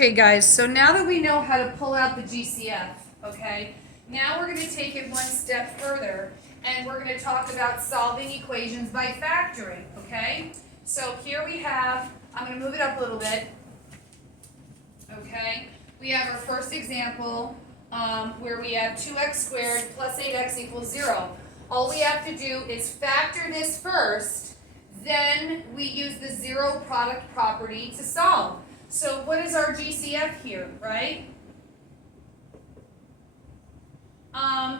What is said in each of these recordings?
Okay guys, so now that we know how to pull out the GCF, okay, now we're going to take it one step further and we're going to talk about solving equations by factoring, okay? So here we have, I'm going to move it up a little bit, okay? We have our first example where we have 2x squared plus 8x equals 0. All we have to do is factor this first, then we use the zero product property to solve. So what is our GCF here, right?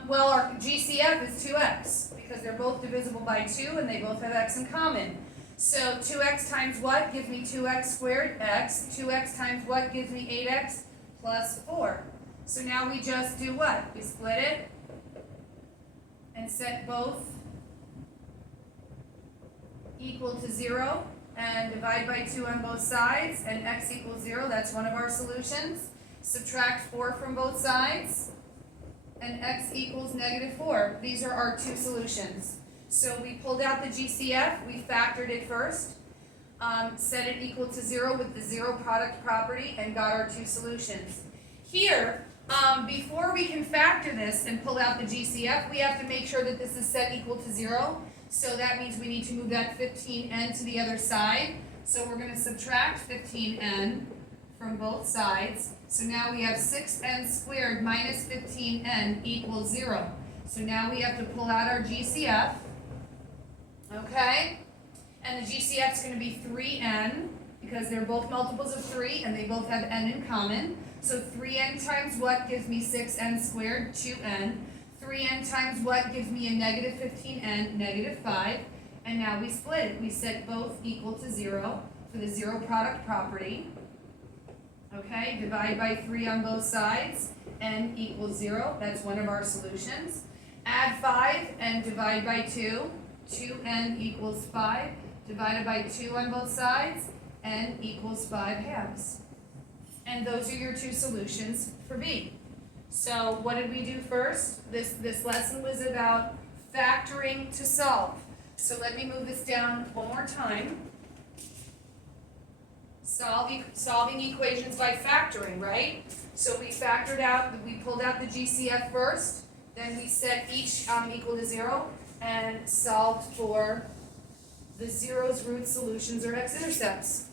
Well, our GCF is 2x because they're both divisible by 2 and they both have x in common. So 2x times what gives me 2x squared x. 2x times what gives me 8x plus 4. So now we just do what? We split it and set both equal to 0. And divide by 2 on both sides, and x equals 0, that's one of our solutions. Subtract 4 from both sides, and x equals negative 4. These are our two solutions. So we pulled out the GCF, we factored it first, set it equal to 0 with the zero product property, and got our two solutions. Here, before we can factor this and pull out the GCF, we have to make sure that this is set equal to 0. So that means we need to move that 15n to the other side. So we're going to subtract 15n from both sides. So now we have 6n squared minus 15n equals 0. So now we have to pull out our GCF. Okay? And the GCF is going to be 3n because they're both multiples of 3 and they both have n in common. So 3n times what gives me 6n squared? 2n. 3n times what gives me a negative 15n, negative 5. And now we split it. We set both equal to 0 for the zero product property. Okay, divide by 3 on both sides. N equals 0. That's one of our solutions. Add 5 and divide by 2. 2n equals 5. Divided by 2 on both sides. N equals 5 halves. And those are your two solutions for B. So what did we do first? This lesson was about factoring to solve. So let me move this down one more time. Solving equations by factoring, right? So we factored out, we pulled out the GCF first, then we set each equal to 0 and solved for the zeros, roots, solutions, or x-intercepts.